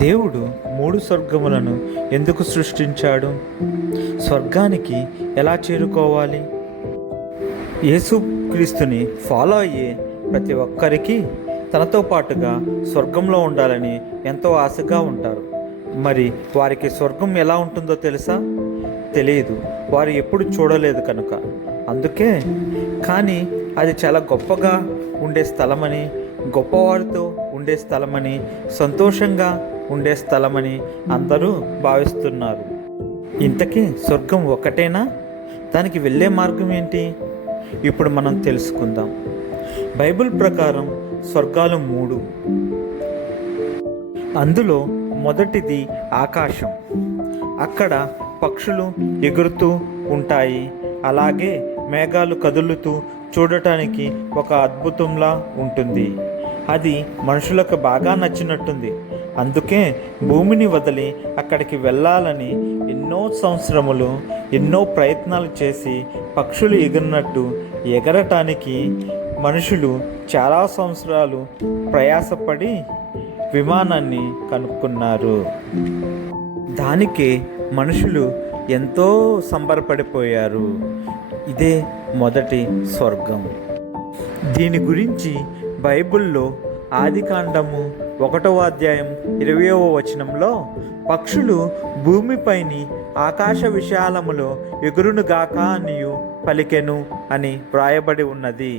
దేవుడు 3 స్వర్గములను ఎందుకు సృష్టించాడు? స్వర్గానికి ఎలా చేరుకోవాలి? యేసుక్రీస్తుని ఫాలో అయ్యే ప్రతి ఒక్కరికి తనతో పాటుగా స్వర్గంలో ఉండాలని ఎంతో ఆశగా ఉంటారు. మరి వారికి స్వర్గం ఎలా ఉంటుందో తెలుసా? తెలియదు. వారు ఎప్పుడు చూడలేదు కనుక. అందుకే కానీ అది చాలా గొప్పగా ఉండే స్థలమని, గొప్పవారితో ఉండే స్థలమని, సంతోషంగా ఉండే స్థలమని అందరూ భావిస్తున్నారు. ఇంతకీ స్వర్గం ఒక్కటేనా? దానికి వెళ్ళే మార్గం ఏంటి? ఇప్పుడు మనం తెలుసుకుందాం. బైబిల్ ప్రకారం స్వర్గాలు 3. అందులో మొదటిది ఆకాశం. అక్కడ పక్షులు ఎగురుతూ ఉంటాయి. అలాగే మేఘాలు కదులుతూ చూడటానికి ఒక అద్భుతంలా ఉంటుంది. అది మనుషులకు బాగా నచ్చినట్టుంది. అందుకే భూమిని వదిలి అక్కడికి వెళ్ళాలని ఎన్నో సంవత్సరములు ఎన్నో ప్రయత్నాలు చేసి పక్షులు ఎగిరినట్టు ఎగరటానికి మనుషులు చాలా సంవత్సరాలు ప్రయాసపడి విమానాన్ని కనుక్కున్నారు. దానికే మనుషులు ఎంతో సంబరపడిపోయారు. ఇదే మొదటి స్వర్గం. దీని గురించి బైబిల్లో ఆదికాండము 1వ అధ్యాయం 20వ వచనంలో పక్షులు భూమిపైని ఆకాశ విశాలములో ఎగురునుగాక అనియు పలికెను అని వ్రాయబడి ఉన్నది.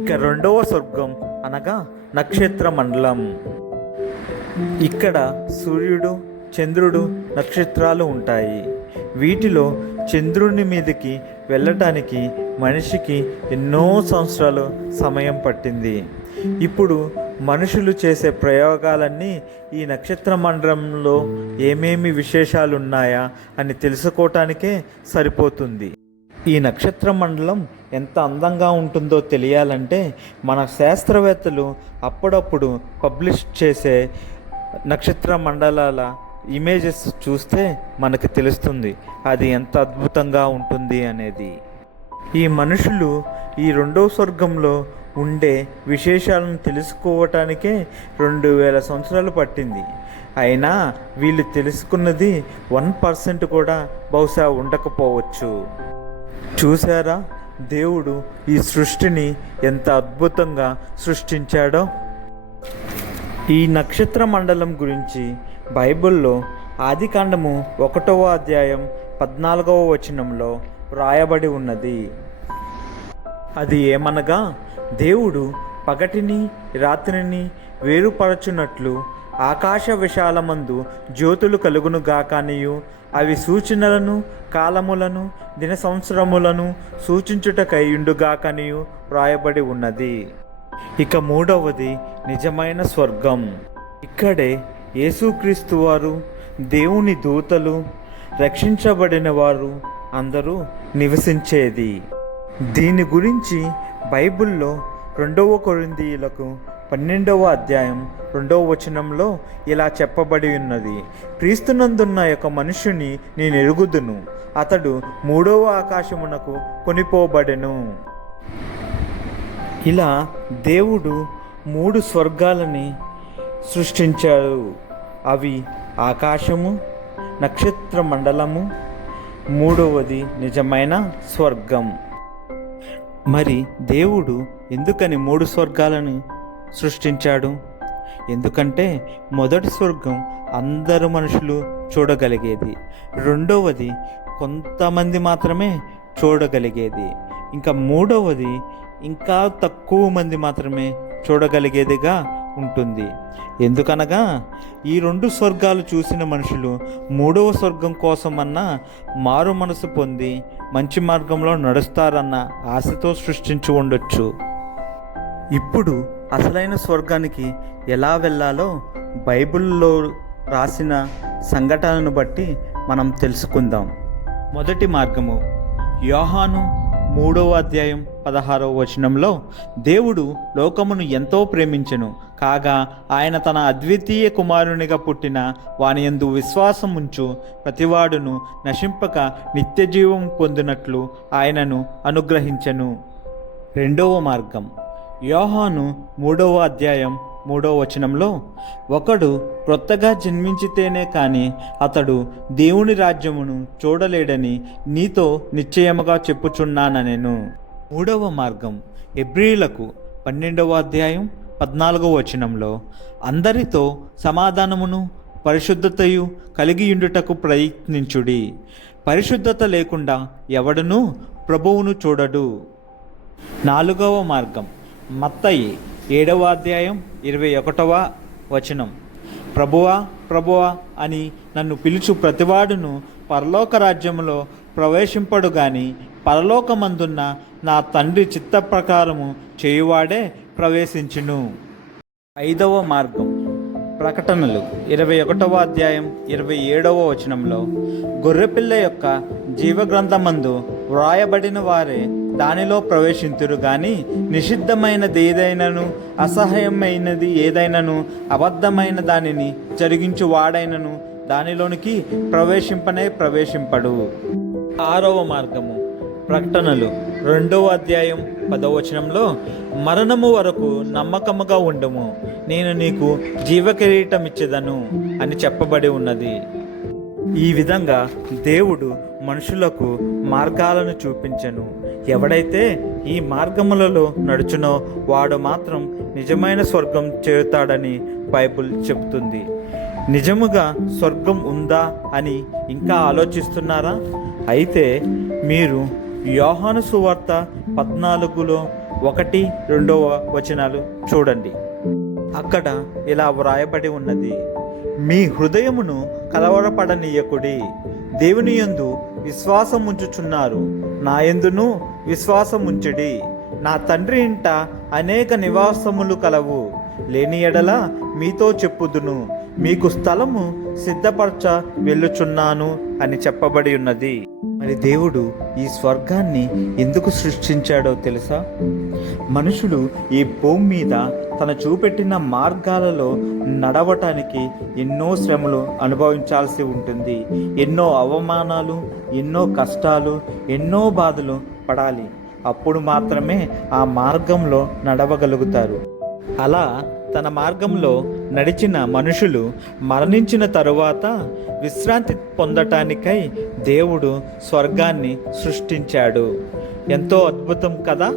ఇక 2వ స్వర్గం అనగా నక్షత్ర మండలం. ఇక్కడ సూర్యుడు, చంద్రుడు, నక్షత్రాలు ఉంటాయి. వీటిలో చంద్రుని మీదకి వెళ్ళటానికి మనిషికి ఎన్నో సంవత్సరాలు సమయం పట్టింది. ఇప్పుడు మనుషులు చేసే ప్రయోగాలన్నీ ఈ నక్షత్ర మండలంలో ఏమేమి విశేషాలు ఉన్నాయా అని తెలుసుకోవటానికే సరిపోతుంది. ఈ నక్షత్ర మండలం ఎంత అందంగా ఉంటుందో తెలియాలంటే మన శాస్త్రవేత్తలు అప్పుడప్పుడు పబ్లిష్ చేసే నక్షత్ర మండలాల ఇమేజెస్ చూస్తే మనకు తెలుస్తుంది అది ఎంత అద్భుతంగా ఉంటుంది అనేది. ఈ మనుషులు ఈ 2వ స్వర్గంలో ఉండే విశేషాలను తెలుసుకోవటానికే 2000 సంవత్సరాలు పట్టింది. అయినా వీళ్ళు తెలుసుకున్నది 1% కూడా బహుశా ఉండకపోవచ్చు. చూసారా దేవుడు ఈ సృష్టిని ఎంత అద్భుతంగా సృష్టించాడో. ఈ నక్షత్ర మండలం గురించి బైబిల్లో ఆదికాండము 1వ అధ్యాయం 14వ వచనంలో వ్రాయబడి ఉన్నది. అది ఏమనగా, దేవుడు పగటిని రాత్రిని వేరుపరచునట్లు ఆకాశ విశాలమందు జ్యోతులు కలుగునుగాకనియు అవి సూచనలను కాలములను దిన సంవత్సరములను సూచించుటకైయుండుగాకనియు వ్రాయబడి ఉన్నది. ఇక 3వది నిజమైన స్వర్గం. ఇక్కడే యేసుక్రీస్తు వారు, దేవుని దూతలు, రక్షించబడిన వారు అందరూ నివసించేది. దీని గురించి బైబిల్లో 2వ కొరింథీయులకు 12వ అధ్యాయం 2వ వచనంలో ఇలా చెప్పబడి ఉన్నది. క్రీస్తునందున్న యొక్క మనుష్యుని నేను ఎరుగుదును, అతడు 3వ ఆకాశమునకు కొనిపోబడెను. ఇలా దేవుడు 3 స్వర్గాలని సృష్టించాడు. అవి ఆకాశము, నక్షత్ర మండలము, 3వది నిజమైన స్వర్గం. మరి దేవుడు ఎందుకని 3 స్వర్గాలను సృష్టించాడు? ఎందుకంటే మొదటి స్వర్గం అందరు మనుషులు చూడగలిగేది, 2వది కొంతమంది మాత్రమే చూడగలిగేది, ఇంకా 3వది ఇంకా తక్కువ మంది మాత్రమే చూడగలిగేదిగా ఉంటుంది. ఎందుకనగా ఈ 2 స్వర్గాలు చూసిన మనుషులు 3వ స్వర్గం కోసమన్నా మారు మనసు పొంది మంచి మార్గంలో నడుస్తారన్న ఆశతో సృష్టించి ఉండొచ్చు. ఇప్పుడు అసలైన స్వర్గానికి ఎలా వెళ్ళాలో బైబిల్లో రాసిన సంఘటనను బట్టి మనం తెలుసుకుందాం. మొదటి మార్గము యోహాను 3వ అధ్యాయం 16వ వచనంలో, దేవుడు లోకమును ఎంతో ప్రేమించెను కాగా ఆయన తన అద్వితీయ కుమారునిగా పుట్టిన వాని యందు విశ్వాసముంచు ప్రతివాడును నశింపక నిత్యజీవం పొందినట్లు ఆయనను అనుగ్రహించెను. 2వ మార్గం యోహాను 3వ అధ్యాయం 3వ వచనంలో, ఒకడు క్రొత్తగా జన్మించితేనే కానీ అతడు దేవుని రాజ్యమును చూడలేడని నీతో నిశ్చయముగా చెప్పుచున్నానెను. 3వ మార్గం హెబ్రీయులకు 12వ అధ్యాయం 14వ వచనంలో, అందరితో సమాధానమును పరిశుద్ధతయు కలిగియుండుటకు ప్రయత్నించుడి. పరిశుద్ధత లేకుండా ఎవడునూ ప్రభువును చూడడు. 4వ మార్గం మత్తయి 7వ అధ్యాయం 21వ వచనం, ప్రభువా ప్రభువా అని నన్ను పిలుచు ప్రతివాడును పరలోక రాజ్యములో ప్రవేశింపడు గాని పరలోకమందున్న నా తండ్రి చిత్త ప్రకారము చేయువాడే ప్రవేశించును. 5వ మార్గం ప్రకటనలు 21వ అధ్యాయం 27వ వచనంలో, గొర్రెపిల్ల యొక్క జీవగ్రంథమందు వ్రాయబడిన వారే దానిలో ప్రవేశింతురు గాని నిషిద్ధమైనది ఏదైనను అసహ్యమైనది ఏదైనను అబద్ధమైన దానిని జరిగించు వాడైనను దానిలోనికి ప్రవేశింపడు. 6వ మార్గము ప్రకటనలు 2వ అధ్యాయం 10వ వచనంలో, మరణము వరకు నమ్మకముగా ఉండుము, నేను నీకు జీవకిరీటం ఇచ్చేదను అని చెప్పబడి ఉన్నది. ఈ విధంగా దేవుడు మనుషులకు మార్గాలను చూపించెను. ఎవడైతే ఈ మార్గములలో నడుచునో వాడు మాత్రం నిజమైన స్వర్గం చేరుతాడని బైబిల్ చెబుతుంది. నిజముగా స్వర్గం ఉందా అని ఇంకా ఆలోచిస్తున్నారా? అయితే మీరు యోహాను సువార్త 14లో 1-2 వచనాలు చూడండి. అక్కడ ఇలా వ్రాయబడి ఉన్నది, మీ హృదయమును కలవరపడనీయకుడి, దేవుని యందు విశ్వాసముంచుచున్నారు, నా యందును విశ్వాసముంచుడి. నా తండ్రి ఇంట అనేక నివాసములు కలవు, లేని ఎడల మీతో చెప్పుదును, మీకు స్థలము సిద్ధపరచ వెళ్ళుచున్నాను అని చెప్పబడి ఉన్నది. మరి దేవుడు ఈ స్వర్గాన్ని ఎందుకు సృష్టించాడో తెలుసా? మనుషులు ఈ భూమి మీద తన చూపెట్టిన మార్గాలలో నడవటానికి ఎన్నో శ్రమలు అనుభవించాల్సి ఉంటుంది. ఎన్నో అవమానాలు, ఎన్నో కష్టాలు, ఎన్నో బాధలు పడాలి. అప్పుడు మాత్రమే ఆ మార్గంలో నడవగలుగుతారు. అలా తన మార్గంలో నడిచిన మనుషులు మరణించిన తరువాత విశ్రాంతి పొందటానికై దేవుడు స్వర్గాన్ని సృష్టించాడు. ఎంతో అద్భుతం కదా.